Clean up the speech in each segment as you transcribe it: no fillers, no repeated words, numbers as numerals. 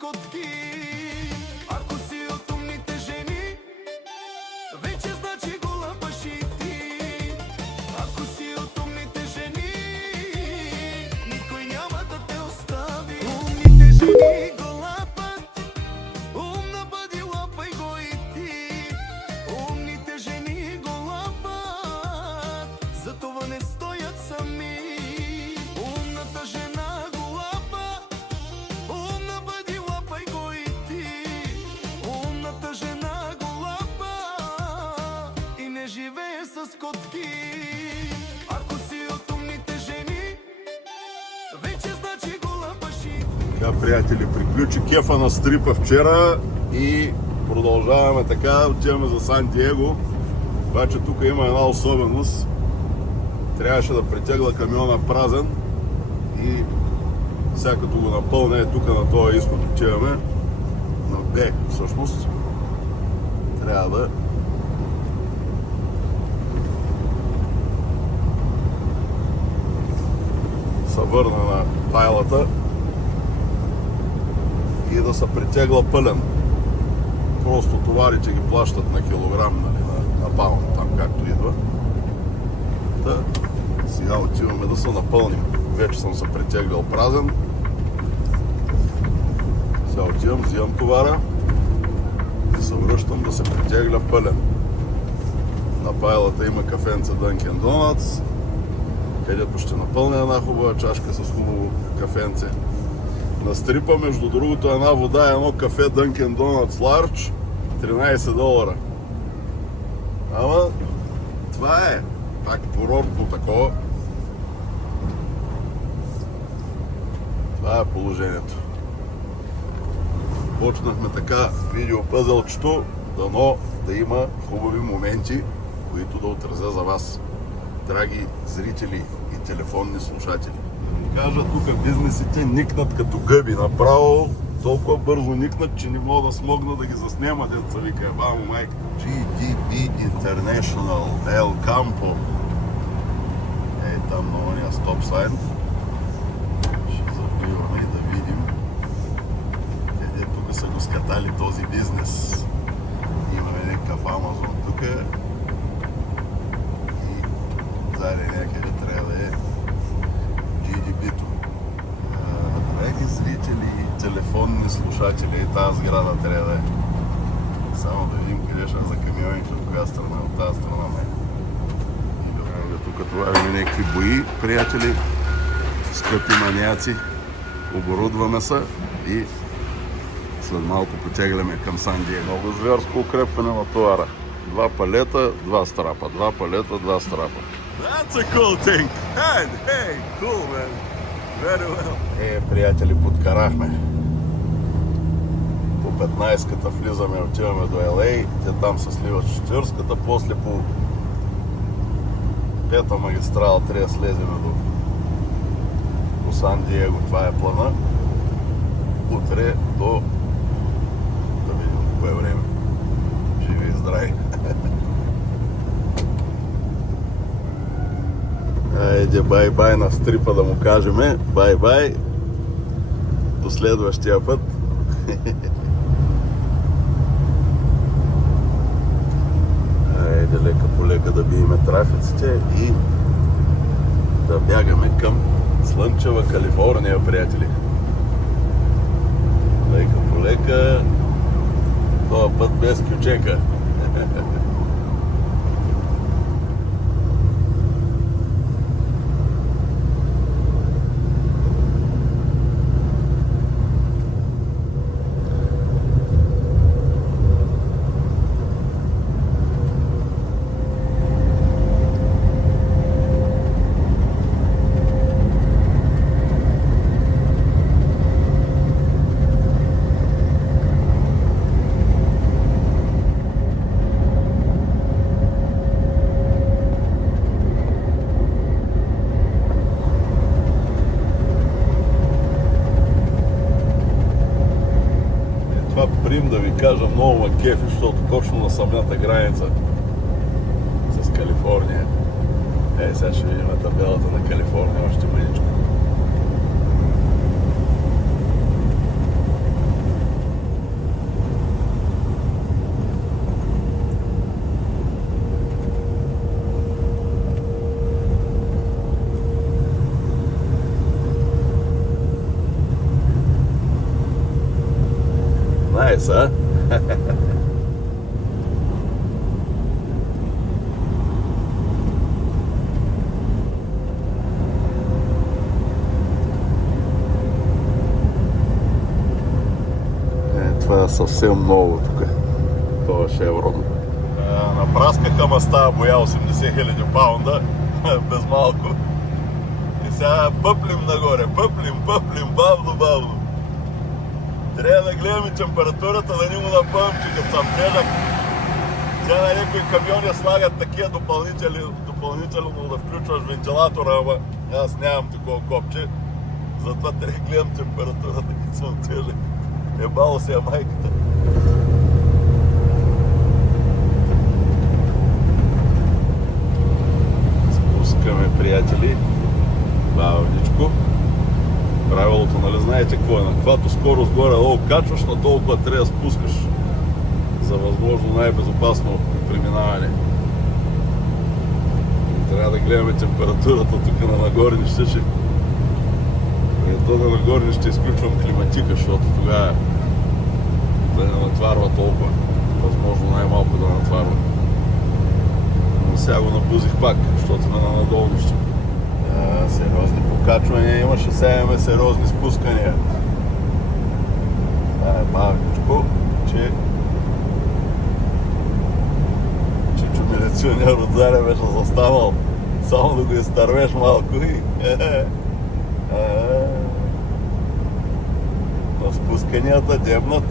котки. Ако си от умните жени, вече значи гола баши ти. Ако си от умните жени, никой няма да те остави. Умните жени го лапат, умна бъди, лапай го и ти. Умните жени го лапат, затова не стоят сами. Умната жена го лапа, умна бъди, лапай го и ти. Умната жена го лапа и не живее с котки. Ако си от умните жени, вече значи го лапаши. Така, приятели, приключи кефа на стрипа вчера и продължаваме така, отиваме за Сан Диего. Обаче тук има една особеност. Трябваше да претегла камиона празен и сега като го напълня тук на този изход отиваме на Б, всъщност трябва да се върна на пайлата и да се претегла пълен. Просто товарите ги плащат на килограм, нали, на паунд, там както идва. Да, сега отиваме да се напълним. Вече съм се претеглял празен. Сега отивам, взимам товара и се връщам да се претегля пълен. На пайлата има кафенца Dunkin Donuts, където ще напълня една хубава чашка с хубаво кафенце. На стрипа, между другото, една вода и едно кафе Dunkin Donuts Large, $13. Ама това е пак курортно такова. Това е положението. Почнахме така видеопъзълчето, дано да има хубави моменти, които да отразя за вас, драги зрители и телефонни слушатели. Кажа, тук бизнесите никнат като гъби, направо толкова бързо никнат, че не мога да смогна да ги заснема, деца вика, бамо майка. GDB International, El Campo. Ей, там на ония стоп сайн. Ще забиваме и да видим къде тук са го скатали този бизнес. Имаме някакъв Амазон тук и заедно някъде трябва да е GDB-то. Драги зрители и телефонни слушатели, и тази сграда трябва да е. Само да видим къде ще за камионите, от коя страна, от тази страна не. Тук това има някакви бои, приятели, скъпи маняци, оборудваме се и след малко потегляме към Сан Диего. Много зверско укрепване на товара. 2 палета, 2 страпа, 2 палета, 2 страпа. That's a cool thing! Hey, cool man! Very well! Приятели, подкарахме. По 15-ката влизаме, отиваме до LA, те там се сливат 40-ката, после по 5-та магистрала трябва да слезем до Сан Диего, това е плана. Утре до... да видим кое време. Живи и здрави! Айде, бай-бай на стрипа да му кажеме. Бай-бай! До следващия път! Айде лека по лека да биеме трафиците и да бягаме към слънчева Калифорния, приятели. Лека по лека, този път без кючека. Прим да ви кажа, много ма кефи, защото точно на самата граница с Калифорния. Сега ще видим табелата на Калифорния още мъничко. Nice, а? Това е съвсем ново тук. Това Шеврон. Напраскаха ма с тази боя 80 000 паунда, без малко. И сега пъплим нагоре, пъплим, бавно. Трябва да гледаме температурата, да ни му напъвам, че като съм тежък. Тя на някои камиони слагат такива допълнително да включваш вентилатора, ама аз нямам такова копче. Затова трябва да гледам температурата, като съм тежък. Ебало се майката. Спускаме, приятели, бавничко. Правилото, нали знаете какво е? На каквато скорост горе-долу качваш, на толкова трябва да спускаш за възможно най-безопасно преминаване. Трябва да гледаме температурата тук на нагорнище, че ето на нагорнище изключвам климатика, защото тогава да не натварва толкова. Възможно най-малко да натварва. Но сега го набузих пак, защото сме на надолнище. Сериозни покачвания имаше, сега имаме сериозни спускания. Това е бавничко, че Чичо милиционер отзаде беше застанал. Само да го изтървеш малко и... На спусканията дебнат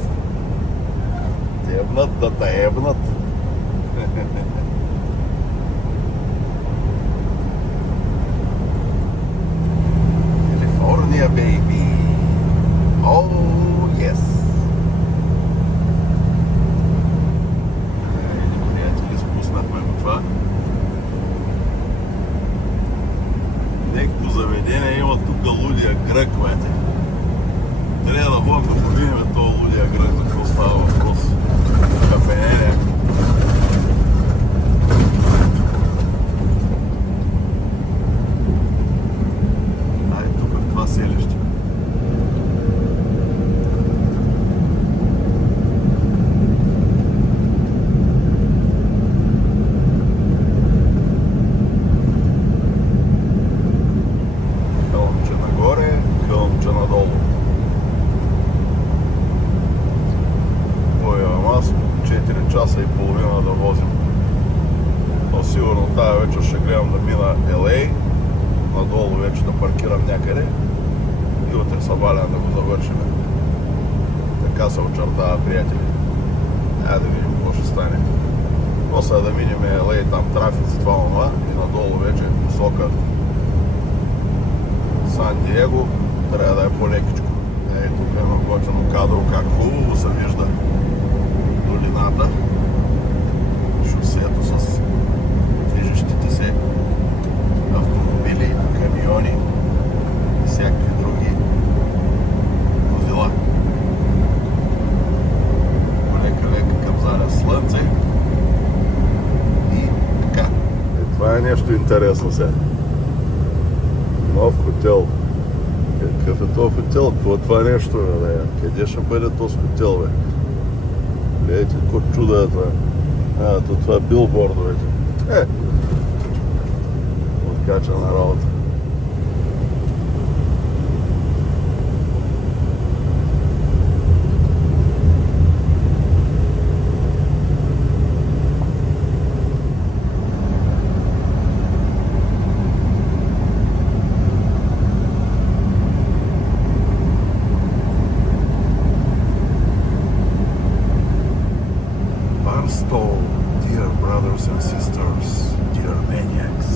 да те ебнат. California, baby! Oh, yes! Приятели, спуснахме го това. Некто заведение има тук лудия грък, бате. Трябва да ходим да повиним този лудия грък, за какво става въпрос. Кафенение. Ай, тук в това селище. Хълмче нагоре, хълмче надолу. Аз 4 часа и половина да возим. Но сигурно тази вечер ще гледам да мина LA, надолу вече да паркирам някъде и утре събалям да го завършим. Така се очертава, приятели. Айде да видим какво ще стане. После да минем LA, там трафик, това и надолу вече посока Сан Диего трябва да е по-лекичко. Тук е наготвено кадро, как хубаво се вижда долината, шосето с движещите се автомобили, камиони и всякакви други возила. Лека към залез слънце и така. Това е нещо интересно сега. Нов хотел. Какъв е този хотел? Какво е това нещо, бе? Къде ще бъде този хотел, бе? Гледайте, какво чудо е това. Това е билбордовете. Откачана работа. Dear brothers and sisters, dear maniacs.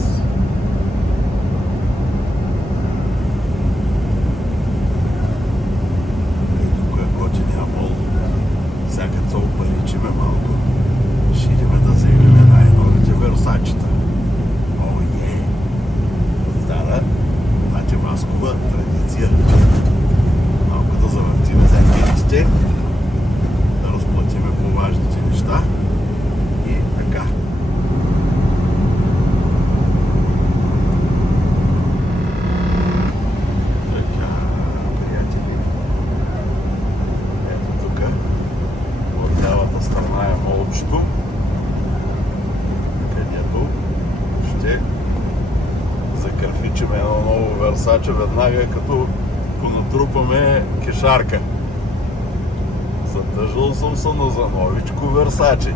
Върсаче веднага, като натрупаме кешарка. Затъжил съм се на за новичко Върсаче.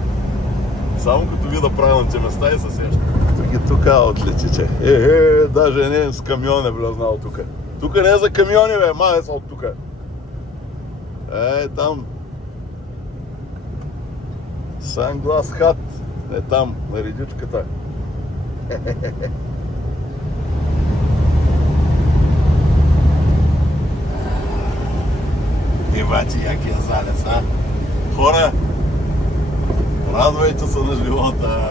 Само като вида правилните места и се сеща. Тук отлетиче. Даже не с камион е влезнал тук. Тук не е за камиони, бе, мае са от тук. Там. Санглас хат. Е там, на редичката. Бати, якия залез, а? Хора, радвайте се на живота.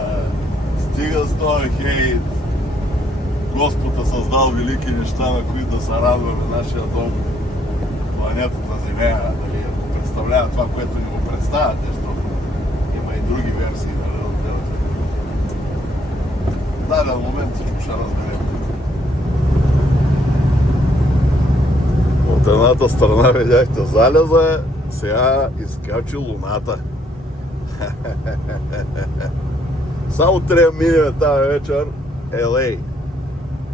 Стига с този хейт. Господ е създал велики неща, на които да се радваме нашия дом. Планетата Земя, дали го представлява това, което ни го представят, защото има и други версии, нали, разбирате. В даден момент всичко ще разберем. От едната страна видяхте залеза, сега изкачи луната. Само трябва да минем тази вечер LA.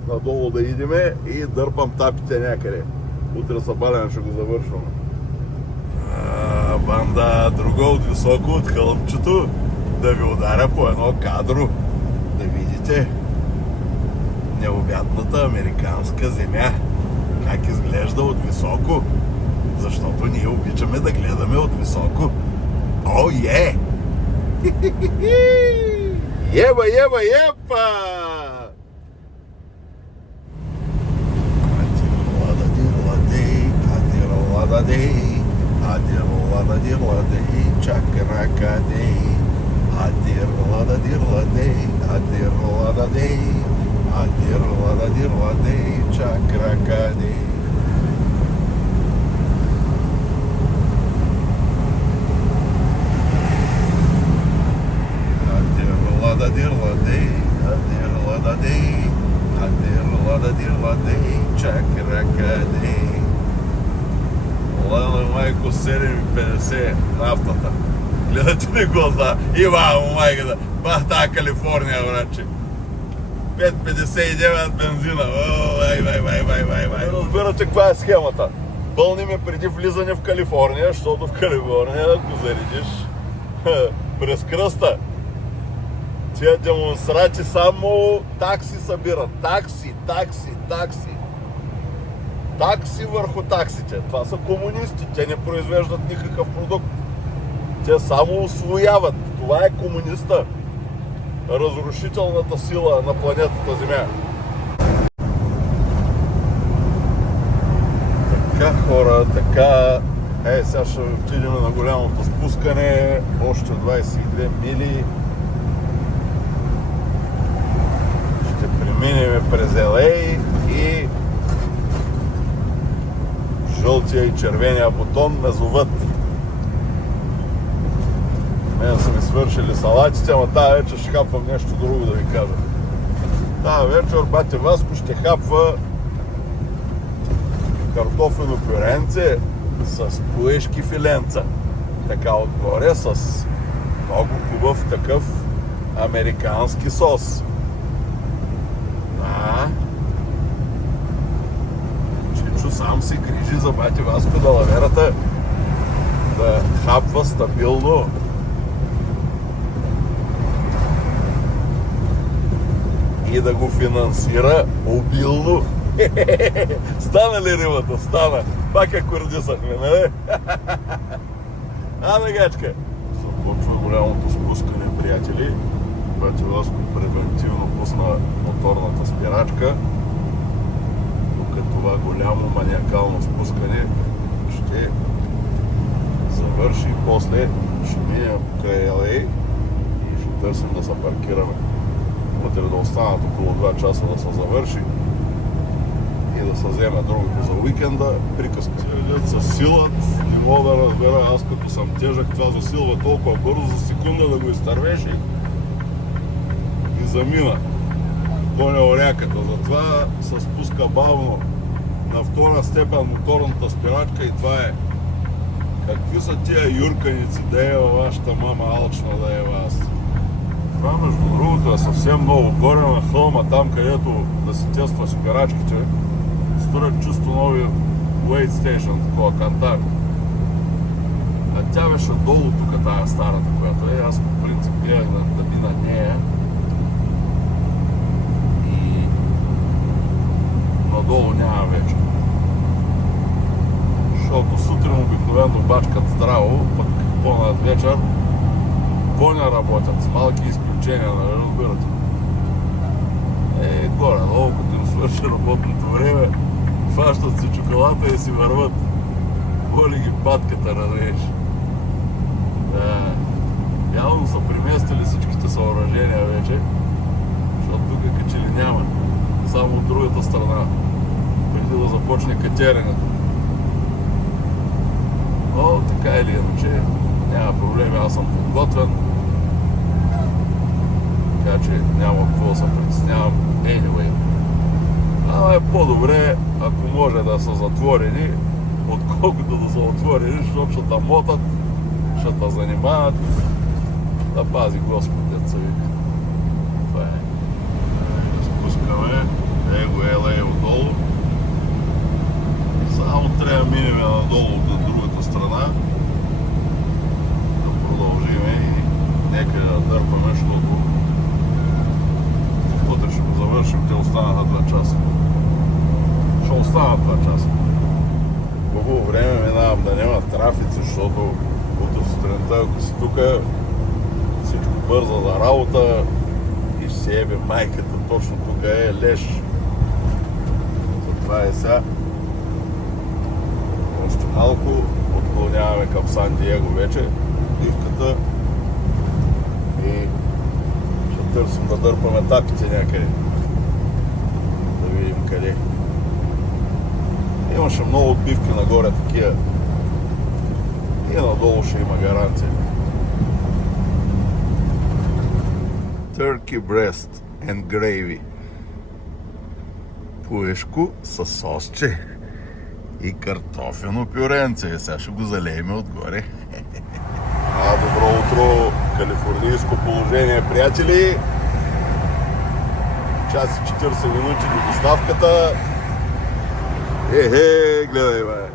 Надолу да идеме и дърпам тапите някъде. Утре събален ще го завършваме. Банда, друго от високо от хълмчето да ви ударя по едно кадро. Да видите необятната американска земя. Как изглежда от високо. Защото ние обичаме да гледаме от високо. О, е! Еба, еба, епа! Adir-la-da-dir-la-day, chak-ra-ka-day. Adir-la-da-dir-la-day, adir-la-da-day, adir-la-da-dir-la-day, chak-ra-ka-day. Adir-la-da-dir-la-day, adir-la-da-day, adir-la-da-dir-la-day, chak-ra-ka-day. Леле, майко, 7,50 нафтата. Гледате ли го за Ивао, майката? Бах тая Калифорния, врачи. 5,59 бензина. Вай. Разбирате каква е схемата. Пълниме преди влизане в Калифорния, защото в Калифорния, ако заредиш през кръста, тия демонстрати само такси събират. Такси. Такси върху таксите. Това са комунисти. Те не произвеждат никакъв продукт. Те само усвояват. Това е комуниста. Разрушителната сила на планетата Земя. Така, хора, така. Сега ще отидем на голямото спускане. Още 22 мили. Ще преминем през LA и жълтия и червения бутон ме зоват. Мен са ми свършили салатите, ама тази вечер ще хапвам нещо друго, да ви кажа. Тази вечер бате Васко ще хапва картофено пюренце с плешки филенца. Така отгоре с много хубав такъв американски сос. Сам се грижи за бати Васко далаверата да хапва стабилно. И да го финансира обилно. Стана ли римата? Стана. Пак акордисахме, нали? Гачка. Започва голямото спускане, приятели. Бати Васко превентивно пусна моторната спирачка. Това голямо маниакално спускане ще завърши и после ще минем покрай LA и ще търсим да се паркираме. Вътре да останат около 2 часа да се завърши и да се вземе другото за уикенда. Приказките с силат, не мога да разбера, аз като съм тежък, това засилва толкова бързо, за секунда да го изтървеш и замина. Поне оряката, затова се спуска бавно на втора степен моторната спирачка и това е. Какви са тия юрканици, да е във вашата мама алчна, да е вас. Това между другото е съвсем много горе на хълма, там където да си тества спирачките. строят чисто нови Wait Station, такова кантар. А тя беше долу тук, тая старата, която е. Аз по принцип гледах да мина нея. И надолу няма вече. Защото сутрин обикновено бачкат здраво, пък по-над вечер поня работят с малки изключения, нали разбирате? Горе-долу, като им свърши работното време, фащат си чоколата и си върват. Боли ги патката, разбираш. Явно са преместили всичките съоръжения вече, защото тук като че ли няма. Само от другата страна, преди да започне катеренето. Но така или иначе, няма проблеми, аз съм подготвен. Така че няма какво да се притеснявам. Anyway. Ама е по-добре, ако може да са затворени, отколкото да са отворени, защото ще да мотат, ще да занимават. Да пази Господ, дет се вика. Това е. Ще спускаме. Его отдолу. Само трябва да минем надолу от другата страна. Да продължиме и нека да дърпаме, защото утре ще го завършим, те останаха 2 часа. Ще останат 2 часа. Хубаво време минавам да няма трафици, защото утре сутринта, ако си тук, всичко бърза за работа и ще се ебе майката, точно тук е леш. Затова е сега. Още малко отклоняваме към Сан Диего вече, бивката, и ще търсим да дърпаме тапите някъде. Да видим къде. Имаше много отбивки нагоре такива. И надолу ще има гаранция. Turkey breast and gravy. Пуешко с сосче и картофено пюренце. Сега ще го залеем отгоре. Добро утро, калифорнийско положение, приятели. Час и 40 минути до доставката. Гледай, бе.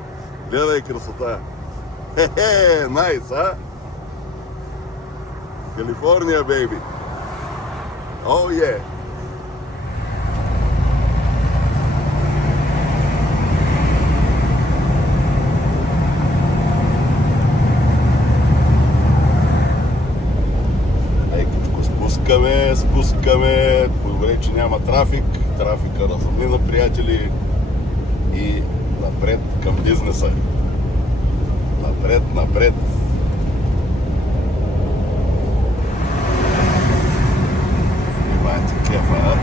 Гледай красота. Найс, а? Калифорния, бейби. О, е. Спускаме. Добре, че няма трафик. Трафика размина, приятели. И напред към бизнеса. Напред. Имайте кефа, а?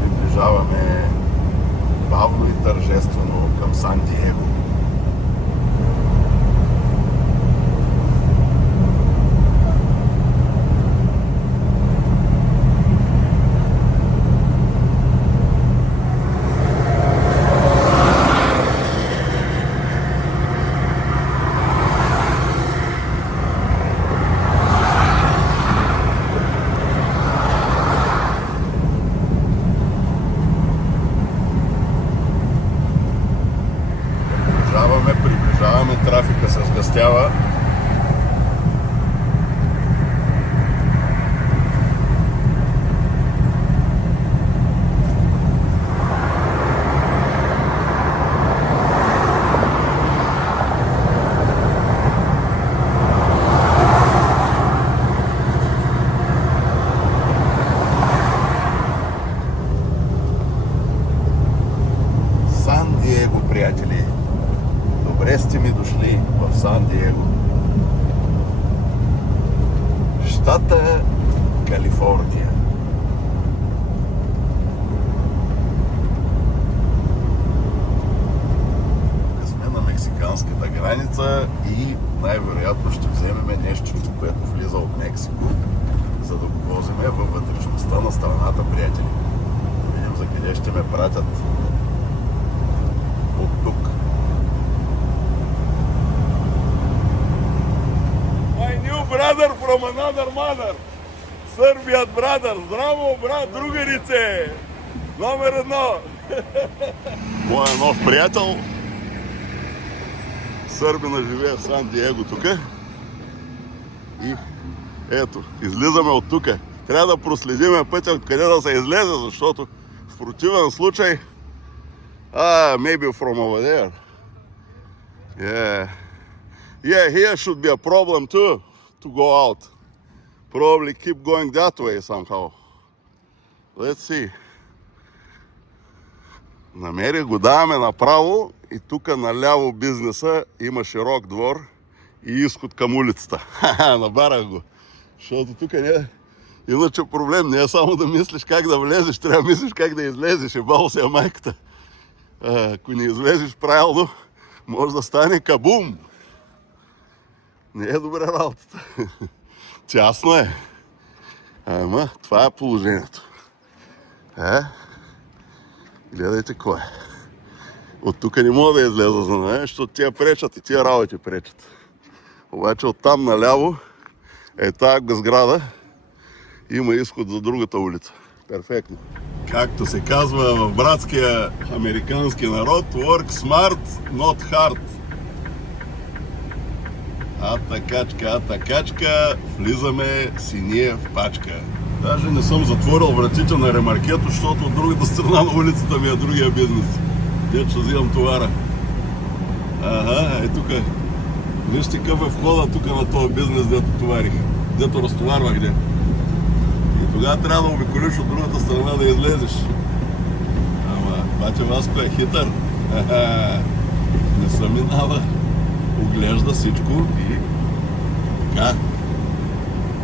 Приближаваме бавно и тържествено към Сан Диего. Приближаваме, трафика се сгъстява. Сан Диего, приятели! Добре сте ми дошли в Сан Диего. Щата Калифорния. Сме на мексиканската граница и най-вероятно ще вземем нещо, което влиза от Мексико, за да го возиме във вътрешността на страната, приятели. Да видим за къде ще ме пратят от тук. My new brother from another mother. Serbian brother. Здраво, брат, другарице. Номер 1. Моя нов приятел. Сърбина живее в Сан Диего тук. И ето, излизаме от тук. Трябва да проследиме пътя, откъде да се излезе, защото в противен случай maybe from over there. Yeah, here should be a problem too, to go out. Probably keep going that way somehow. Let's see. Намери го, даваме направо и тук наляво бизнеса има широк двор и изход към улицата. Набарах го. Защото тук не... Иначе проблем не е само да мислиш как да влезеш, трябва да мислиш как да излезеш. Ебало се е майката. Ако не излезеш правилно, може да стане кабум. Не е добре работата. Тясно е. Ама това е положението. Гледайте кой е. От тук не мога да излеза за нея, защото тия пречат и тия работи пречат. Обаче оттам наляво е тази сграда. Има изход за другата улица. Перфектно. Както се казва в братския американски народ, work smart, not hard. Атакачка, влизаме си ние в пачка. Даже не съм затворил вратите на ремаркето, защото от другата страна на улицата ми е другия бизнес. Дето ще взимам товара. Тук. Вижте какъв е входа тук на този бизнес, дето товарих. Дето разтоварвах, де. И тогава трябва да обиколиш от другата страна да излезеш. Ама, баче Васко е хитър. Не се минава. Оглежда всичко и така.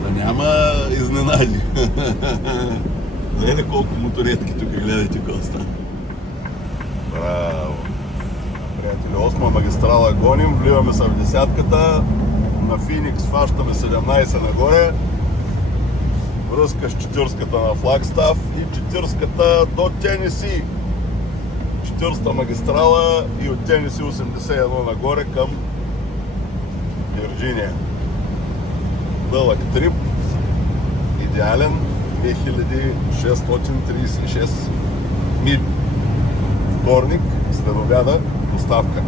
Да няма изненади. Гледайте колко моторетки тук, гледайте коста. Браво! Приятели, 8-ма магистрала гоним, вливаме се в десятката. На Феникс фащаме 17 нагоре. Връзка с 40-ката на Флагстаф и 40-ката до Тенеси. 40-та магистрала и от Тенеси 81 нагоре към Вирджиния. Дълъг трип, идеален, 2636 мили. Вторник, следобяда, доставка.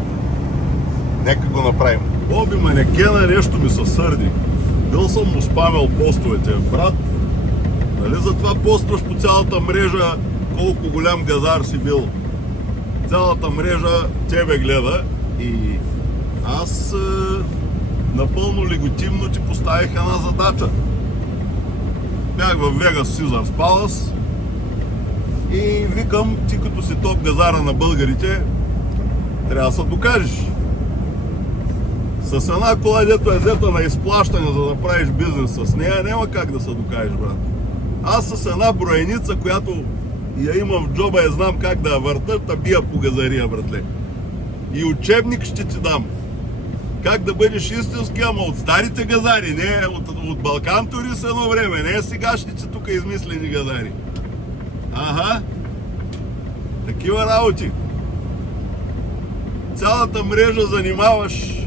Нека го направим. Боби манекена нещо ми се сърди. Бил съм му спамил постовете. Брат, нали затова постваш по цялата мрежа колко голям газар си бил? Цялата мрежа тебе гледа и аз напълно легитимно ти поставих една задача. Бях в Вегас Сизарс Палас и викам, ти като си топ газара на българите, трябва да се докажеш. С една кола, дето е взета на изплащане, за да правиш бизнес с нея, няма как да се докажеш, брат. Аз с една броеница, която я имам в джоба и знам как да я върта, та бия по газария, братле. И учебник ще ти дам. Как да бъдеш истински, ама от старите газари, не от Балкан Турист едно време, не сегашните тук измислени газари. Такива работи. Цялата мрежа занимаваш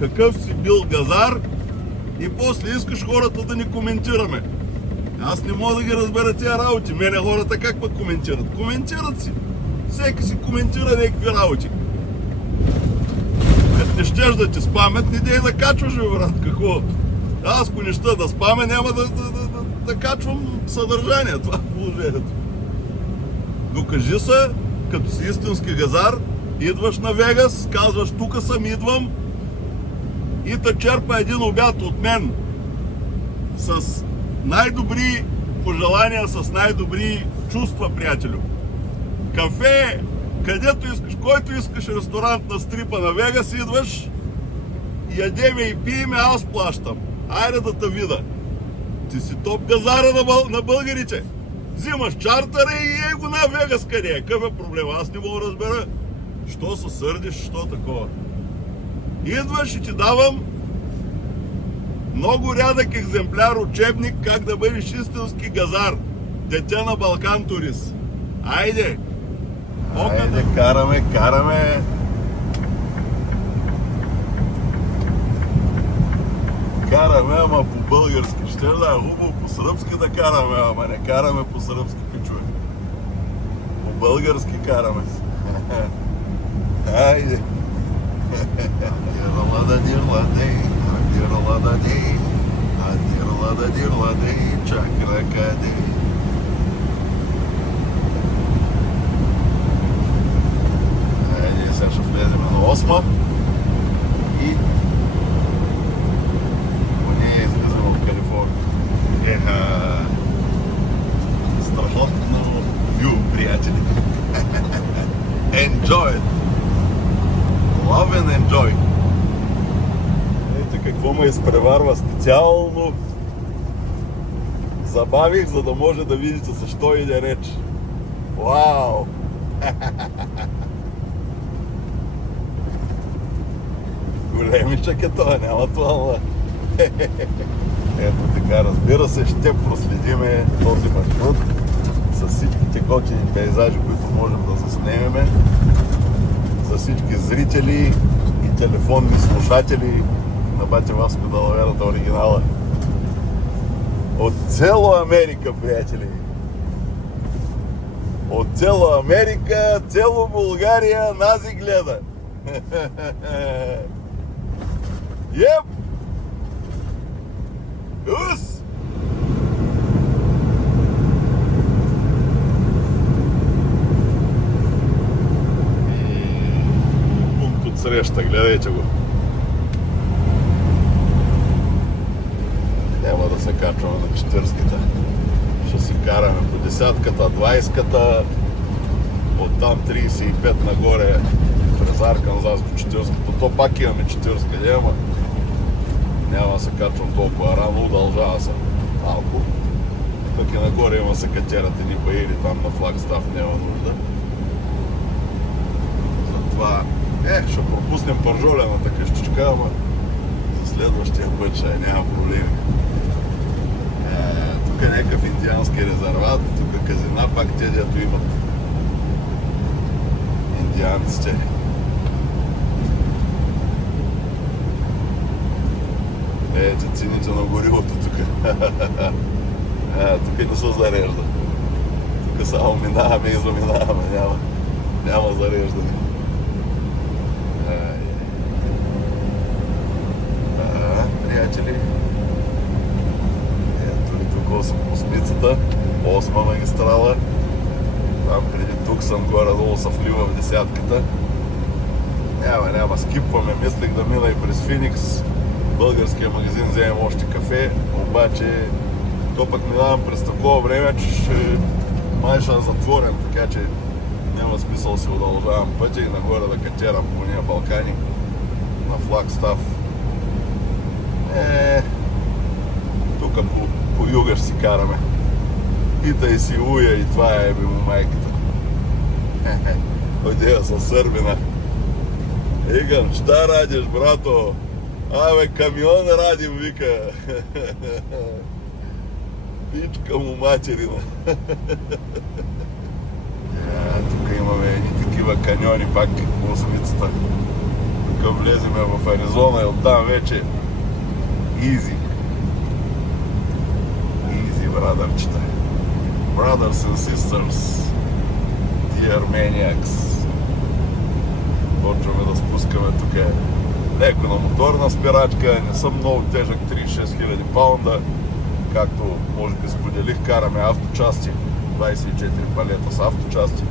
какъв си бил газар и после искаш хората да ни коментираме. Аз не мога да ги разбера тия работи. Мене хората как пък коментират? Коментират си. Всеки си коментира някакви работи. Като не щеш да ти спамят, не дей да качваш, брат. Какво? Аз ако не ща да спамя, няма да качвам съдържание. Това е положението. Докажи се, като си истински газар, идваш на Вегас, казваш, тук съм, идвам и те черпа един обяд от мен с най-добри пожелания, с най-добри чувства, приятелю. Кафе, където искаш, който искаш ресторант на стрипа на Вегас, идваш, ядеме и пиеме, аз плащам. Айде да те вида. Ти си топ газара на българите. Взимаш чартъра и го на Вегас къде е. Какъв е проблема? Аз не мога да разбера. Що се сърдиш, що такова? Идваш и ти давам много рядък екземпляр учебник как да бъдеш истински газар. Дете на Балкан Турист. Айде! Айде, караме! караме, ама по български. Ще да е хубаво по сръбски да караме, ама не караме по сръбски, пичове. По български караме. Айде. Чакракаде. Айде, сега ще влезем на 8 и поне излизаме от Калифорния. Страхотно вю, приятели. Enjoy it! Love and enjoy! Ето какво ме изпреварва специално. Забавих, за да може да видите защо иде реч. Вау! Големичък е това, няма това. Ето така, разбира се, ще проследиме този маршрут с всичките готини пейзажи, които можем да заснемеме, за всички зрители и телефонни слушатели на Батя Васко Далаверата оригинала. От цяло Америка, приятели! От цяло Америка, цяло България нази гледа! Еп! Ус! Пункт от среща, гледайте го. Няма да се качваме на 40-ката. Ще си караме по 10-ката, 20-ката, оттам 35 нагоре през Арканзас до 40-ката. То пак имаме 40-ка, ама няма да се качвам толкова рано, удължава се малко. Пък и нагоре има се катерат едни баили там на Флагстаф, няма нужда. Затова, ще пропуснем пържолената къщичка, ама за следващия път ще няма проблеми. Тук е някакъв индиански резерват, тук казина пак те, дето имат индианците. Ето цените на горивото тук. Тук не се зарежда. Тук само минаваме и заминаваме, няма зареждане. Приятели, ето и тук съм по Смицата, 8 магистрала. Там преди тук съм горе-долу се влива в 10-ката. Няма, скипваме. Мислех да мина и през Феникс. Българския магазин вземем още кафе, обаче то пък минавам през такова време, че май ще е затворен, така че няма смисъл си удължавам пътя и нагоре да катерам по ния Балкани на Флагстаф. Тук по юга ще си караме. Питай си уя и това е бе майката. Одея съм сърбина. Игам, šta радиш, брато? Абе, камион радим, вика. Пичка му материна. Тук имаме едни такива каньони пак по Осмицата. Тук влеземе в Аризона и оттам вече easy. Easy, брадърчета. Brothers and sisters. Dear maniacs. Почваме да спускаме тук. Леко на моторна спирачка, не съм много тежък, 36 000 паунда. Както може би споделих, караме авточасти, 24 палета с авточасти,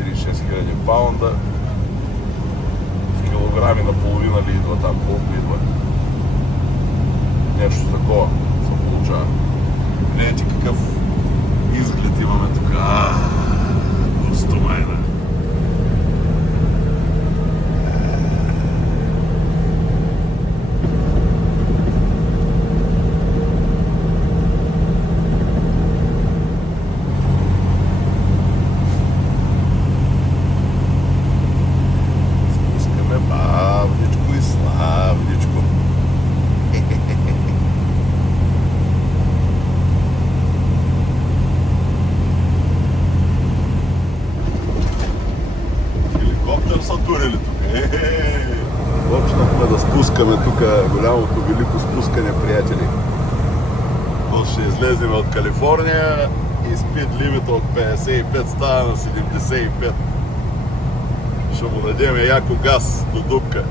36 000 паунда. В килограми наполовина ли идва там, колко идва? Нещо такова се получава. Гледайте какъв изглед имаме тук. Густомайна. Почнахме да да спускаме тук голямото велико спускане, приятели. После ще излезем от Калифорния и спид лимита от 55 става на 75. Ще му дадем яко газ до дупка.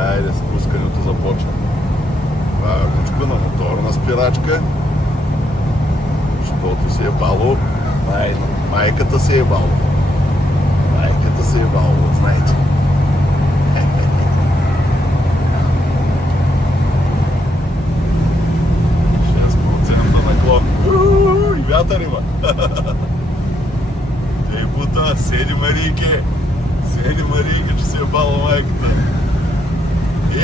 Айде, спускането започва. Това е ручка на моторна спирачка. Защото се е бало. Майката се е бало. Майката се е бало, знаете. 6% наклон. И вятър има. Ей бута, седи Марийке. Седи Марийке, че се е бало майката.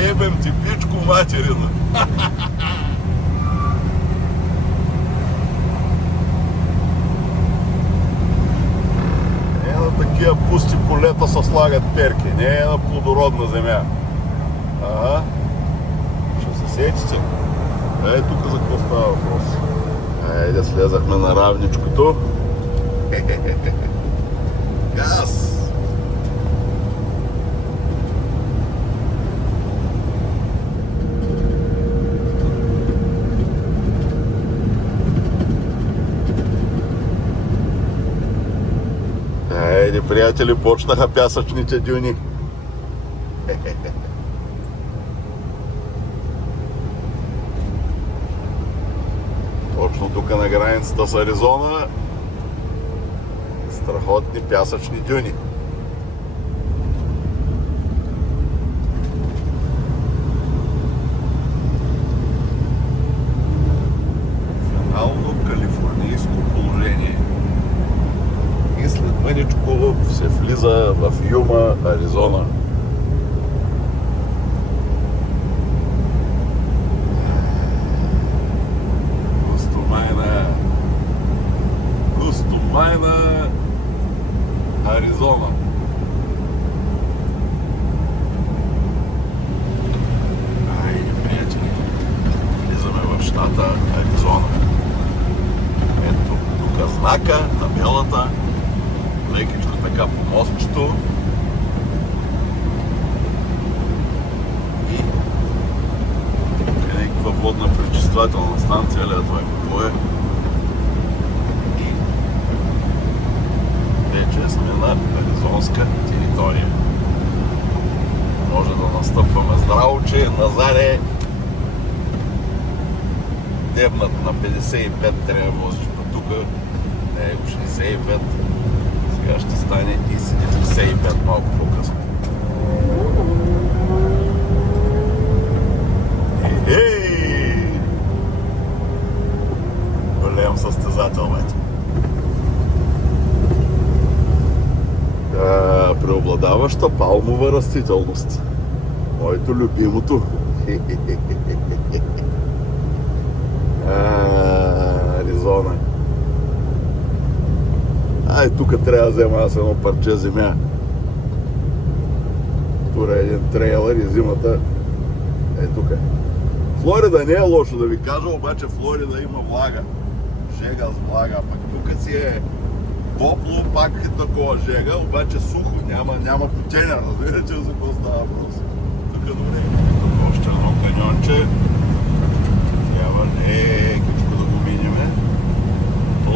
Ебем ти пичко материна. Не на такива пусти полета се слагат перки, не е на плодородна земя. Ага. Ще се сетите. Ей, тук за какво става въпрос? Айде, слезахме на равничкото. Газ! Айде, приятели, почнаха пясъчните дюни. Точно тук на границата с Аризона страхотни пясъчни дюни. Финално калифорнийско положение. И след мъничко се влиза в Юма, Аризона. Густомайна Аризона. Айде, приятели, влизаме в щата Аризона. Ето тук знака, табелата, лекичко така по мостчето. И някаква водна пречиствателна станция, ли това е какво е? Вече сме на аризонска територия. Може да настъпваме здраво, че Назаре дебнат на 55 трябва да возиш по тук. Не е 65. Сега ще стане и 75 малко по-късно. Ей! Голям състезател, бе. Преобладаваща палмова растителност. Моето любимото. Аризона. Ай, тук трябва да взема аз едно парче земя. Тура един трейлър и зимата е тук. Флорида не е лошо да ви кажа, обаче Флорида има влага. Жега с влага, пък тук си е топло, пак е такова жега, обаче сухо, няма потеня, разбирате за какво става въпрос. Тук добре, тук още едно каньонче. Трябва лекичко да го минеме.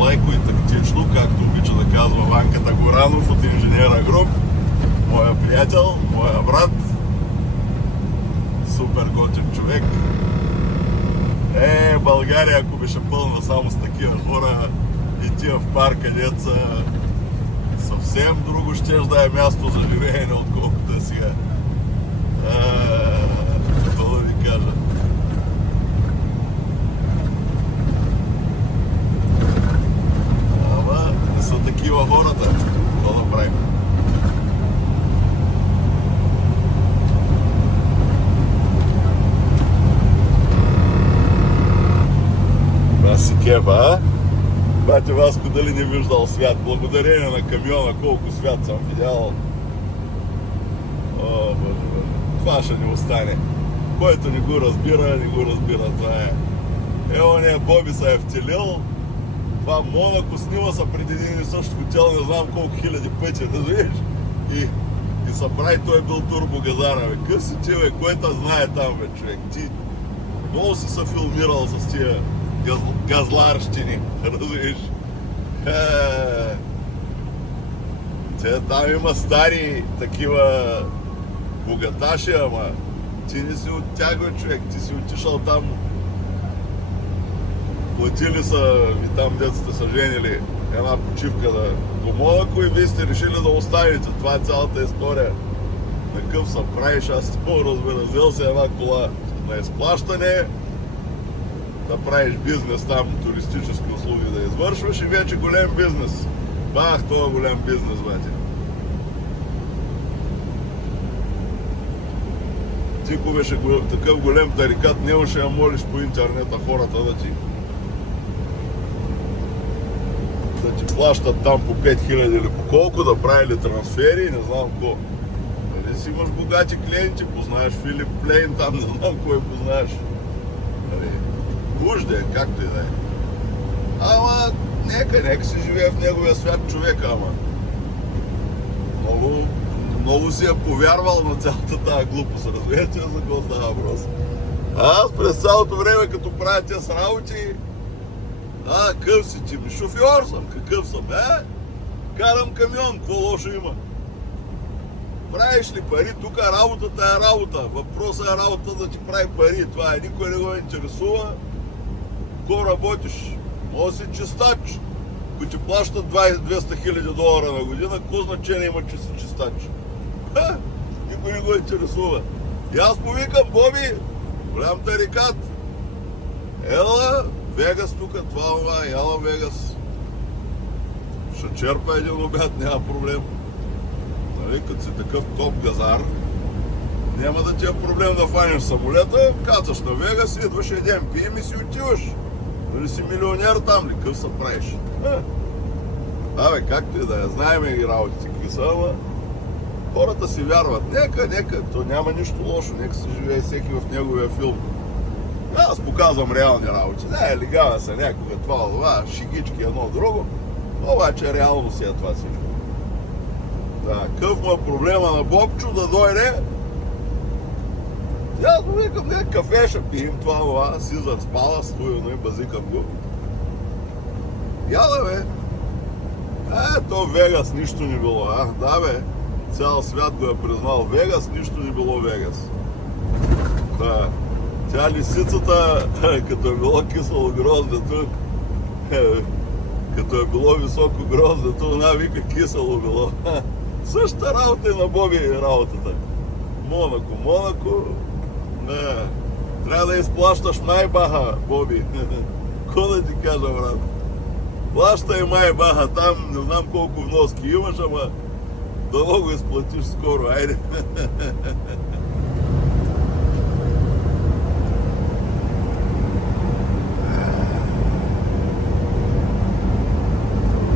Леко и тактично, както обича да казва Ванката Горанов от Инженера Груп. Моя приятел, моя брат. Супер готин човек. България, ако беше пълна само с такива хора, и тия в парка, деца, съвсем друго щеш да е място за живеене, отколкото е сега. Какво да ви кажа? Ама не са такива хората. Какво да правим? Това си кеба, а? Бате Васко дали не виждал свят. Благодарение на камиона колко свят съм видял. О, боже, боже. Това ще не остане. Който не го разбира, не го разбира. Това е. Ево не, Боби се е втелил. Това Монако снима са преди един и същ хотел, не знам колко хиляди пъти, да видиш. И се прави, той бил турбогазара, бе. Къв си ти, бе, кой те знае там, бе, човек? Ти много си се филмирал с тия газларщини, разбираш? Те там има стари такива богаташи, ама ти не си от тях, бе, човек, ти си отишъл там. Платили са ви там, децата са женили една почивка до Монако и вие сте решили да оставите. Това е цялата история. На къв се правиш, аз ти разбира. Взел си една кола на изплащане, да правиш бизнес там, туристически услуги да извършваш и вече голем бизнес. Бах, това е голем бизнес, бате. Ти ако беше такъв голем тарикат, нямаше да молиш по интернета хората да ти плащат там по 5000 или по колко, да правили трансфери, не знам какво. Нали си имаш богати клиенти, познаеш Филип Плейн там, не знам кой познаеш. Нали, нужда е, както и да е. Ама, нека си живее в неговия свят човека, ама. Много си е повярвал на цялата тази глупост, разбирате за какво става въпрос. Аз през цялото време, като правя тези работи, къв си ти? Шофьор съм, какъв съм, Карам камион, какво лошо има? Правиш ли пари? Тук работата е работа. Въпросът е работа да ти прави пари. Това е, никой не го интересува. Какво работиш? Може си чистач. Ако ти плащат 200 000 на година, какво значение има, че си чистач? Никой не го интересува. И аз повикам, Боби, голям тарикат. Ела, Вегас тук, това, яла Вегас. Ще черпа един обяд, няма проблем. Нали, като си такъв топ газар, няма да ти е проблем да фаниш самолета, кацаш на Вегас, идваш един, пием и си отиваш. Нали си милионер там ли, къв се правиш? Както и да я знаем и работите какви са, ама хората си вярват. Нека, то няма нищо лошо, нека се живее всеки в неговия филм. Аз показвам реални работи. Легава са някога това, шигички едно друго, обаче реално си е това всичко. Къв му е проблема на Бобчо да дойде. Аз му викам, кафе ще пием това, Сизър спала, стоилно и базикам го. Яла, бе. То Вегас нищо не било, Да, бе. Цял свят го е признал. Вегас нищо не било Вегас. Тя лисицата, като е било кисело гроздето, като е било високо гроздето, вика кисело било. Същата работа е на Боби работата. Монако. Трябва да изплащаш Майбаха, Боби. Какво да ти кажа, брат? Плащай Майбаха, там не знам колко вноски имаш, ама да го изплатиш скоро, айде.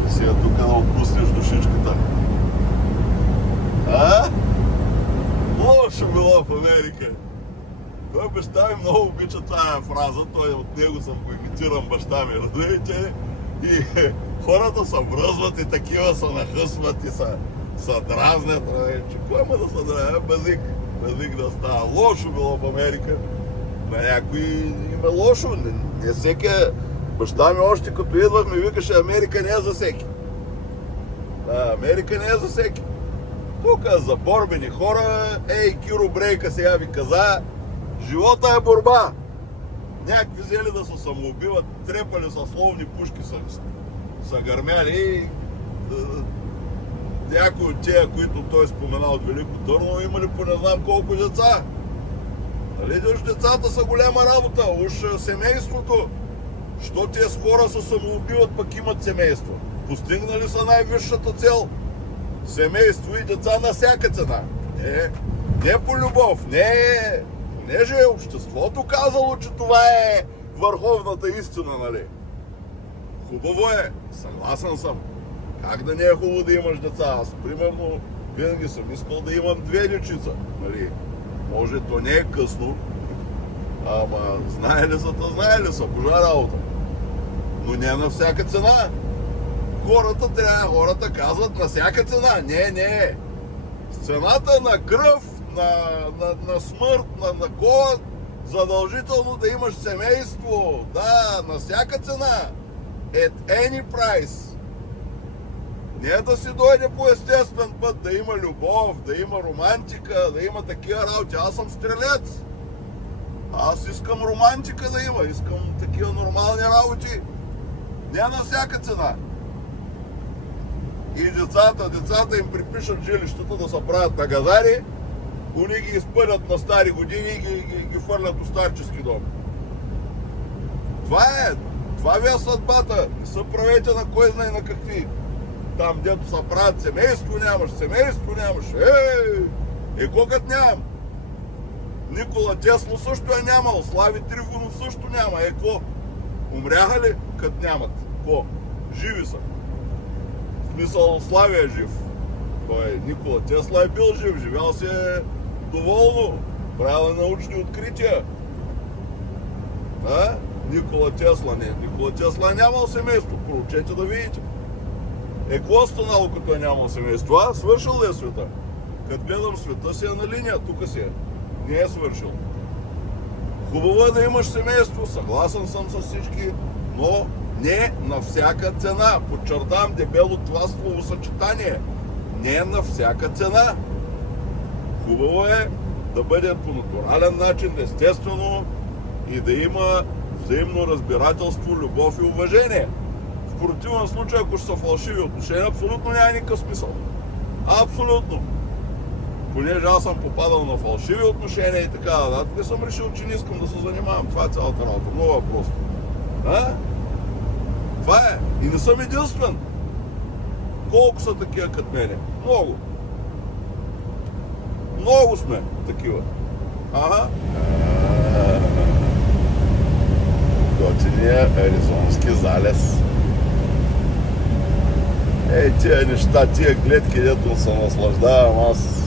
Сега тук да отпуснеш душичката. Лошо било в Америка. Той баща ми много обича тая фраза, от него съм го имитирам баща ми, разбирате? И хората се връзват и такива се нахъсват и се дразнят. Че кой има да се дразня? Базик да става. Лошо било в Америка. На някой им е лошо. Не всеки. Баща ми още като идвах ми викаше, Америка не е за всеки. Америка не е за всеки. Тук за борбени хора, Киро Брейка сега ви каза, живота е борба. Някакви взели да се самоубиват, трепали са словни пушки, са гърмяли. Някои от тия, които той спомена от Велико Търново, имали по не знам колко деца. Нали, уж децата са голяма работа, уж семейството. Що тия с хора се самоубиват, пък имат семейство? Постигнали са най-висшата цел. Семейство и деца на всяка цена. Не по любов, понеже обществото казало, че това е върховната истина, нали? Хубаво е, съгласен съм. Как да не е хубаво да имаш деца? Аз, примерно, винаги съм искал да имам 2 дечица, нали? Може, то не е късно, ама знае ли са, божа работа. Но не на всяка цена. Хората казват на всяка цена. Не. цената на кръв, на смърт, на голод, задължително да имаш семейство. Да, на всяка цена. At any price. Не да си дойде по естествен път, да има любов, да има романтика, да има такива работи. Аз съм стрелец. Аз искам романтика да има, искам такива нормални работи. Не на всяка цена. И децата им припишат жилищата да се правят на газари, они ги изпъдят на стари години и ги фърлят в старчески дом. Това ви е съдбата. Не се правете на кой знае на какви. Там, дето се правят семейство нямаш. Кокът нямам. Никола Тесло също е нямал. Слави Трифонов също няма. Какво? Умряха ли, като нямат? Какво? Живи са. В смисъл, Слави е жив. Никола Тесла е бил жив. Живял си е доволно. Правил е научни открития. Никола Тесла не. Никола Тесла е нямал семейство. Проучете да видите. Какво е станало, като е нямал семейство? Свършил ли е света? Като гледам, света си е на линия. Тук си е. Не е свършил. Хубаво е да имаш семейство. Съгласен съм с всички. Но не на всяка цена. Подчертавам дебело това словосъчетание. Не на всяка цена. Хубаво е да бъде по натурален начин, естествено, и да има взаимно разбирателство, любов и уважение. В противен случай, ако ще са фалшиви отношения, абсолютно няма никакъв смисъл. Абсолютно. Понеже аз съм попадал на фалшиви отношения и така нататък, не съм решил, че не искам да се занимавам. Това е цялата работа. Много е просто. Това е. И не съм единствен. Колко са такива като мене? Много. Много сме такива. Готиния Аризонски залез. Тия неща, тия гледки, дето се наслаждавам аз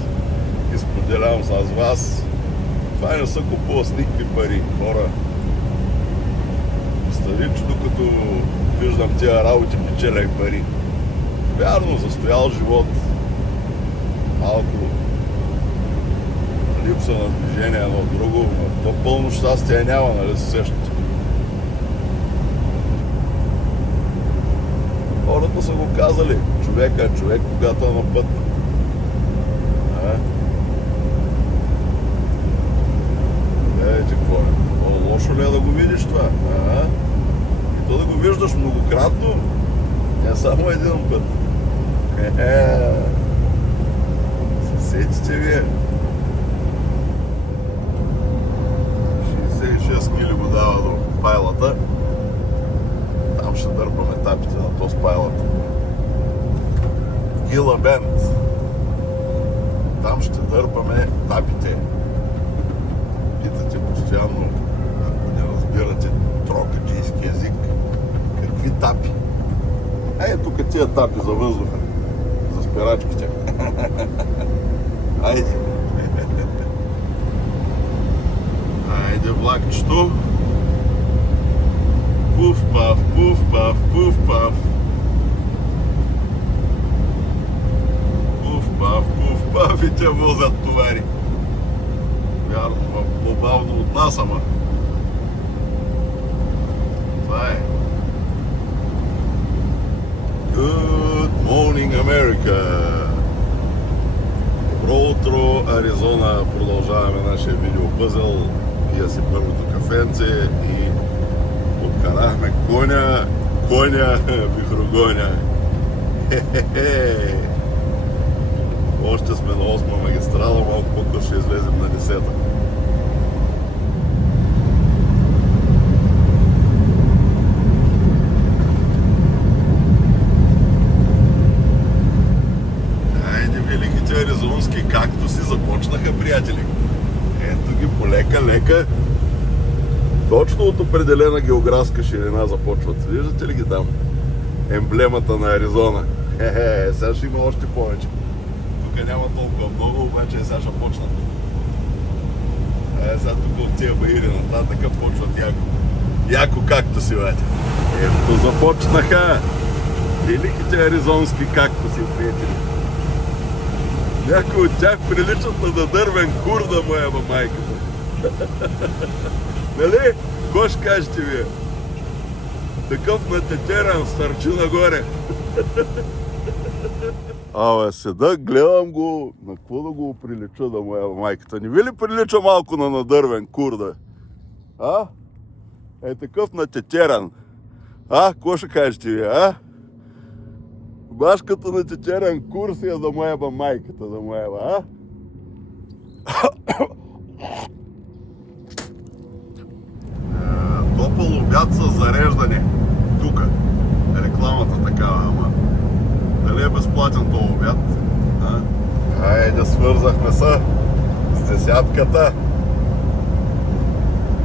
и споделявам с вас. Това не са купува с никакви пари, хора. Представи, че докато виждам тия работи, печеля и пари. Вярно, застоял живот. Малко липса на движение едно друго, но то пълно щастие няма, нали се сещате? Хората са го казали. Човек е човек, когато е на път. Какво е? Лошо ли е да го видиш това? И то да го виждаш многократно, не само един път. Се сетите вие. 66 мили го дава до пайлата. Там ще дърпаме тапите на този пайлата. Гила Бенд. Там ще дърпаме тапите. Питате постоянно, ако не разбирате трокаджийски език, какви тапи? Тук тия тапи за въздуха, за спирачките. Айде. Айде, влакчето. Пуф-паф, пуф-паф, пуф-паф. Пуф-паф, пуф-паф и те возят товари. Вярно, по-бавно от нас, ама. Това е. Good morning, America! Добро утро, Аризона! Продължаваме нашия видеопъзъл. Пия си първото кафенце и откарахме коня вихрогоня. Още сме на 8-ма магистрала, малко по-късно ще излезем на 10-та. Айде, великите аризонски кактуси започнаха, приятели. Ето ги полека-лека. Точно от определена географска ширина започват. Виждате ли ги там? Емблемата на Аризона. Сега ще има още повече. Тук няма толкова много, обаче сега ще почнат. Сега тук от тия баири нататък почват яко кактуси, бате. Ето започнаха великите аризонски кактуси, приятели. Някои от тях приличат на надървен кур да му ева майката. Нали? Ко ще кажете вие? Такъв натетеран стърчи нагоре. Абе, седа, гледам го, на какво да го прилича да му ева майката? Не ви ли прилича малко на надървен кур да? А? Е такъв натетеран. А? Ко ще кажете вие, а? Башката на тетерен кур си е да му еба майката, да му еба, а? Топъл обяд с зареждане. Тука. Рекламата такава, ама. Дали е безплатен този обяд? А? Айде, свързахме се с десятката.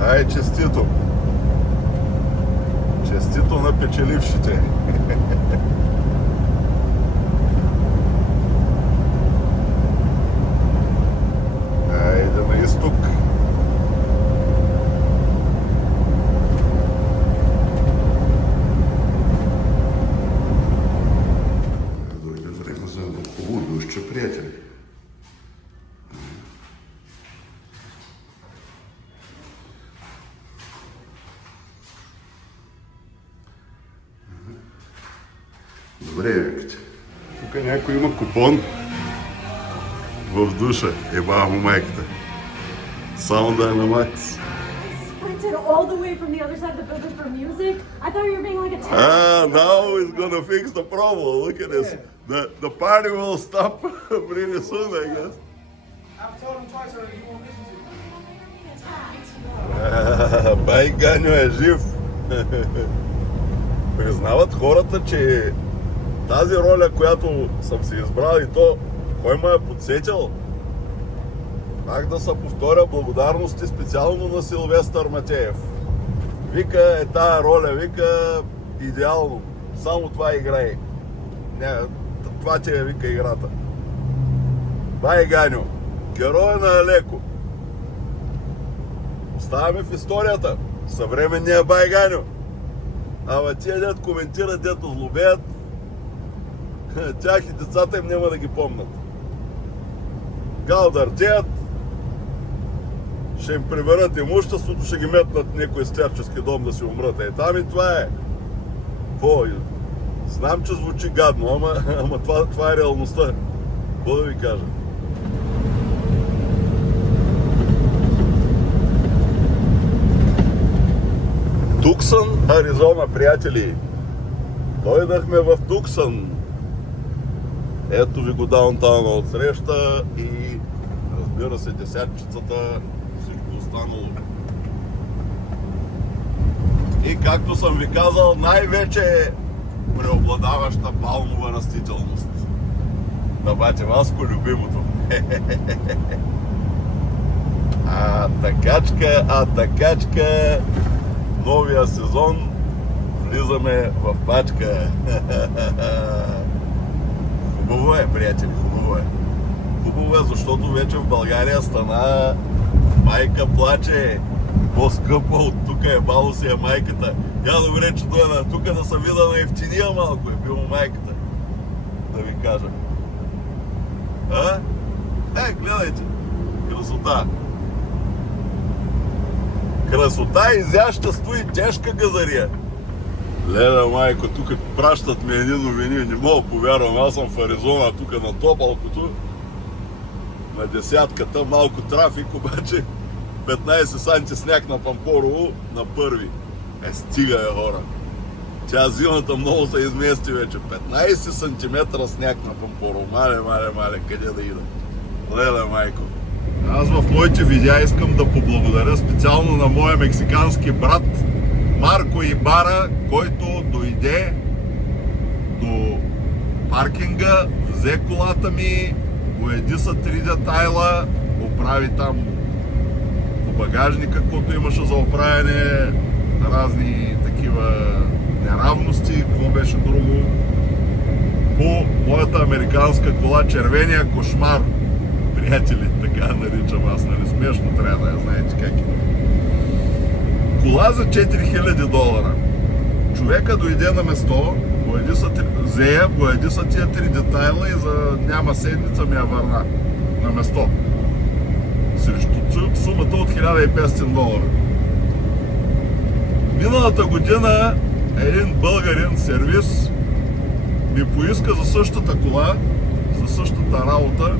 Ай, честито. Честито на печелившите. Айде на изток. Дойде време за едно хубаво душче, приятели. Добре, викате. Тук някой има купон в душа. Еба му майката. Само да е на макс. Sprinted all the way from the other side of the building for music. I thought you were being like a terrorist. Now he's gonna fix the problem. Look at this. The party will stop pretty soon, I guess. I've told him twice already, he won't listen to me. Байганьо е жив. Признават хората, че тази роля, която съм си избрал и то, кой ме е подсетил? Пак да се повторя благодарности специално на Силвестър Матеев. Вика е тая роля, вика идеално. Само това играе. Не, това ти е, вика, играта. Байганьо, герой на Алеко. Оставаме в историята. Съвременния Байганьо. Ама тия дет коментират, дето злобеят, тях и децата им няма да ги помнят. Галдъртеят, ще им приберат имуществото, ще ги метнат някой старчески дом да си умрат. Е, там и това е. Какво? Знам, че звучи гадно, ама това е реалността. Какво да ви кажа? Туксън, Аризона, приятели. Дойдахме в Туксън. Ето ви го даунтауна отсреща и разбира се десятчицата, всичко останало. И както съм ви казал, най-вече преобладаваща палмова растителност. На бате Васко любимото. Такачка, новия сезон, влизаме в пачка. Хубаво е, приятели, хубаво е. Хубаво е, защото вече в България стана майка плаче. По-скъпо от тук е бало си е майката. Я добре, че дойда тук да се вида на ефтиния малко, е бил майката. Да ви кажа. Гледайте. Красота. Красота, изящество и тежка газария. Леля, майко, тук пращат ми едни новини, не мога повярвам, аз съм в Аризона, тук на топалкото, на десятката, малко трафик, обаче 15 санти сняг на Пампорово на първи. Стига хора. Тя зимата много се измести вече. 15 сантиметра сняг на Пампорово. Мале, къде да ида? Леля, майко. Аз в моите видеа искам да поблагодаря специално на моя мексикански брат Марко Ибара, който дойде до паркинга, взе колата ми, уеди са 3 детайла, оправи там по багажника, каквото имаше за оправяне, разни такива неравности, какво беше друго. По моята американска кола, червения кошмар, приятели, така наричам аз, нали, смешно трябва да я знаете как е. Кола за $4000. Човека дойде на место, бояди са тия 3 детайла и за няма седмица ми я върна на место. Срещу сумата от $1500. Миналата година един българин сервис ми поиска за същата кола, за същата работа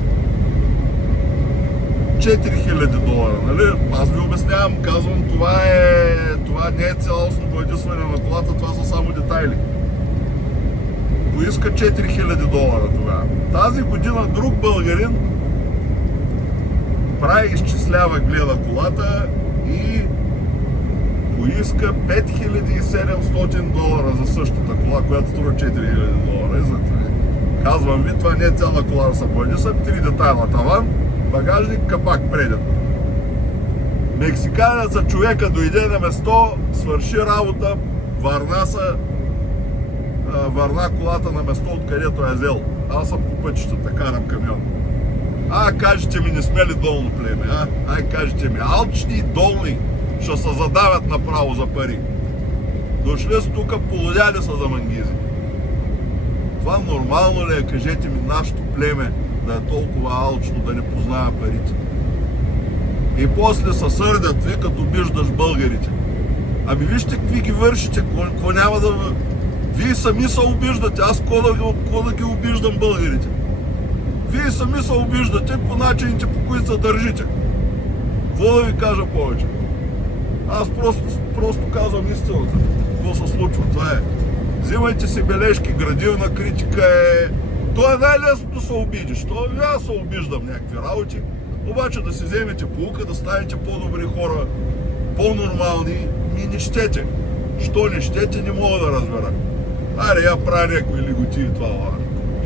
$4000, нали? Аз ви обяснявам, казвам, това не е цялостно боядисване на колата, това са само детайли. Поиска $4000 тогава. Тази година друг българин прави, изчислява, гледа колата и поиска $5700 за същата кола, която струва $4000. Казвам ви, това не е цяла кола да са боядиса, 3 детайла таван, багажник, капак преден. Мексиканеца човека дойде на место, свърши работа, върна колата на место, откъдето е взел. Аз съм по пътищата, карам камион. Кажете ми, не сме ли долно племе, кажете ми, алчни и долни ще се задавят направо за пари. Дошли са тука, полудяли са за мангизи. Това нормално ли е, кажете ми, нашето племе да е толкова алчно, да не познава парите? И после се сърдят, ви като обиждаш българите. Ами вижте какви ги вършите, какво няма да... Вие сами се обиждате, аз какво да ги обиждам българите? Вие сами се обиждате по начините, по които се държите. Какво да ви кажа повече? Аз просто казвам истината. Какво се случва? Това е. Взимайте си бележки, градивна критика е... То е най-лесно да се обидиш. То аз се обиждам някакви работи. Обаче да си вземете поука, да станете по-добри хора, по-нормални, не щете. Що не щете, не мога да разбера. Аре, я правя някои лиготи и това.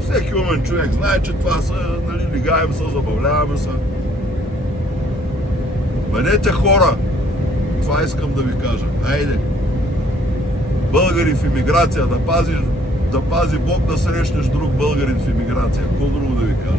Всеки умен човек знае, че това са, нали, лигаем се, забавляваме се. Бъдете хора! Това искам да ви кажа. Айде! Българи в имиграция, да пази Бог да срещнеш друг българин в имиграция. Какво друго да ви кажа?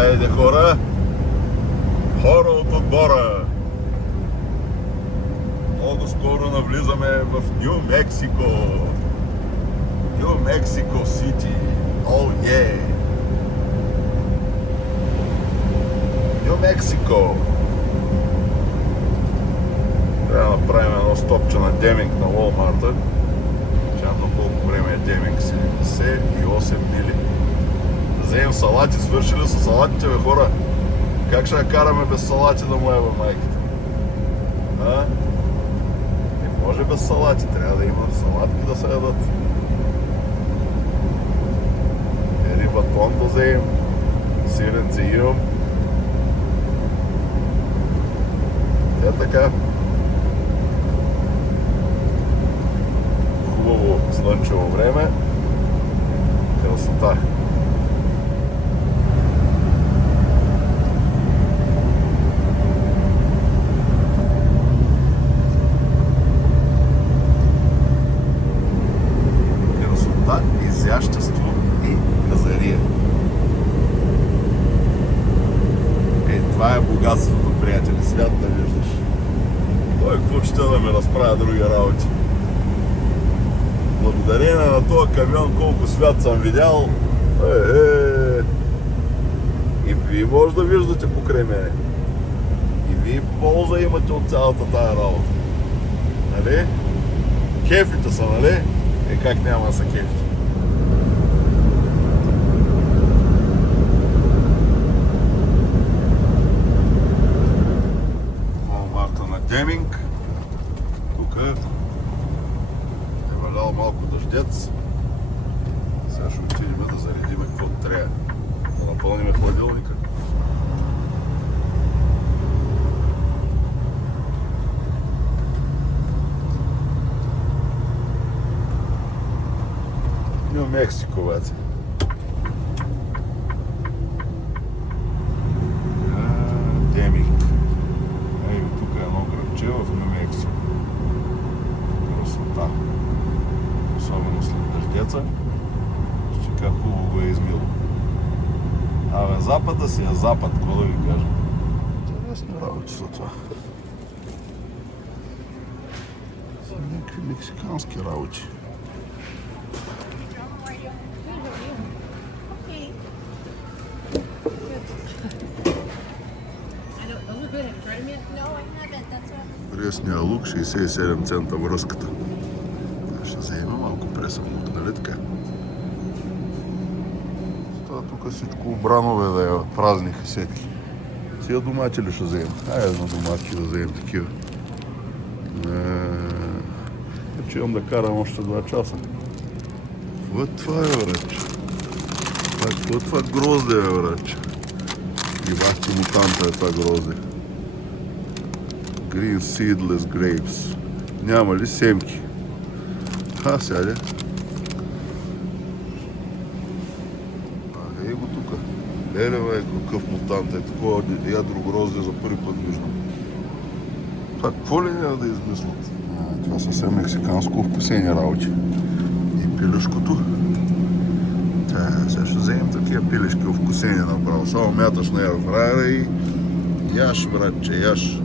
Айде хора! Хора от отбора! Много скоро навлизаме в Ню Мексико! Ню Мексико Сити! О, е! Ню Мексико! Трябва да направим едно стопче на Деминг на Walmart-а. Чакам колко време е Деминг? 78 мили. Вземем салати, свършили са салатите, бе хора. Как ще я караме без салати да му ева майката? Не може без салати, трябва да има салатки да се ядат. Батон да вземем, сиренце имам. Е така. Хубаво слънчево време. Красота. Изящество и газария. Това е богатството, приятели. Свят да виждаш. Той какво ще да ме разправя други работи. Благодарение на този камион, колко свят съм видял. И вие може да виждате покрай мене. И вие полза имате от цялата тая работа. Нали? Кефите са, нали? Как няма да са кефите? Деминг. Тук е валял малко дъждец. Сега ще отидем да заредим какво трябва. Да напълним хладилника. брат. Деминг. Ей, тук е едно градче в Ню Мексико. Красота. Особено след дъждеца. Ще как хубаво го е измило. Абе, запада си е запад, какво да ви кажа. Интересни работи са това. Са някакви мексикански работи. Пресния лук, 67 цента връзката. Ще вземем малко пресен лук, нали така? Това тук всичко обрано бе да е празни хасетки. Тия домати ли ще вземем? Айде на доматки да вземем такива. Че имам да карам още 2 часа. Какво е това, братче? Какво е това грозде, братче? И бахте мутанта е това грозде. Green Seedless Grapes. Няма ли семки? Сяде. Ей го тука. Леле, бе, какъв мутант е. Такова ядро грозде за първи път виждам. Това какво ли няма да измислят? Това съвсем мексиканско вкусени работи. И пилешкото. Сега ще вземем такива пилешки вкусени направо. Само мяташ на аерфрайера и яш, братче, яш.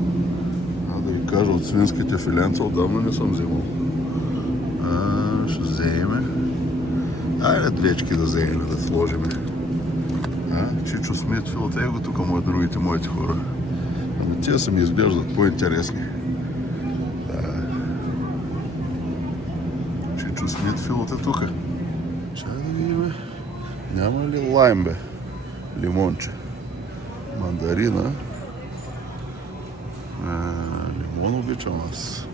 Да ви кажа, от свинските филенца отдавна не съм вземал. Ще вземе. Айде двечки да вземем, да сложиме. Чичо Смит, филата, его тук другите моите хора. Ами тия са ми изглеждат по-интересни. Чичо Смит, филата тук. Чай да видим. Няма ли лайм, бе? Лимонче. Мандарина. Лимон обичам аз.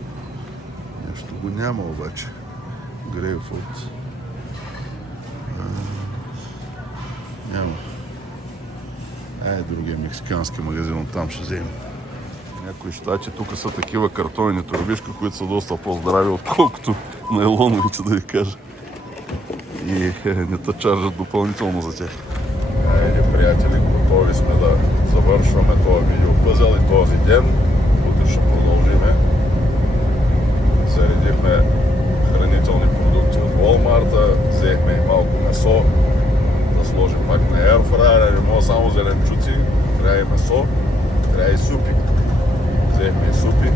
Нещо го няма обаче. Грейпфрут. Няма. Другия мексикански магазин, там ще вземем. Някои щати тук са такива картонни турбишки, които са доста по-здрави, отколкото найлоновите, да ви кажа. И не те чаржат допълнително за тях. Айде, приятели, готови сме да завършваме този видеопъзел и този ден. Утре ще продължиме. Заредихме хранителни продукти от Walmart, взехме и малко месо, да сложим пак на airfryer, не мога само зеленчуци, трябва и месо, трябва и супи. Взехме и супи.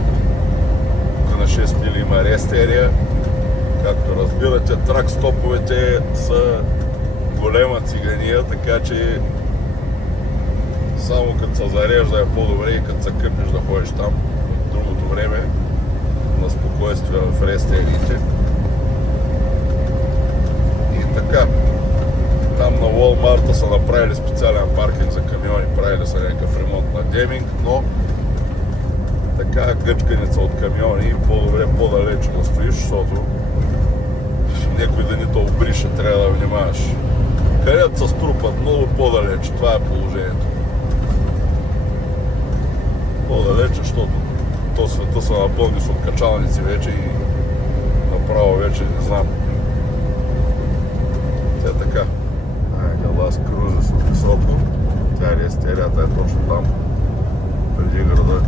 Тук на 6 мили има рестерия. Както разбирате, трак-стоповете са голема цигания, така че само като се зарежда е по-добре и като се къпиш да ходиш там. Другото време на спокойствие в рестериите. И така, там на Walmart са направили специален паркинг за камиони, правили са някакъв ремонт на Деминг, но така гъчканица от камиони по-добре по-далече да стоиш, защото някой да ни те обрише, трябва да внимаваш. Където се струпат много по-далече, това е положението. По-далече, защото то света са напълни с откачалници вече и направо вече не знам. Те така. Айде, Лас Крузес от високо. Тя рестерията е точно там, преди града.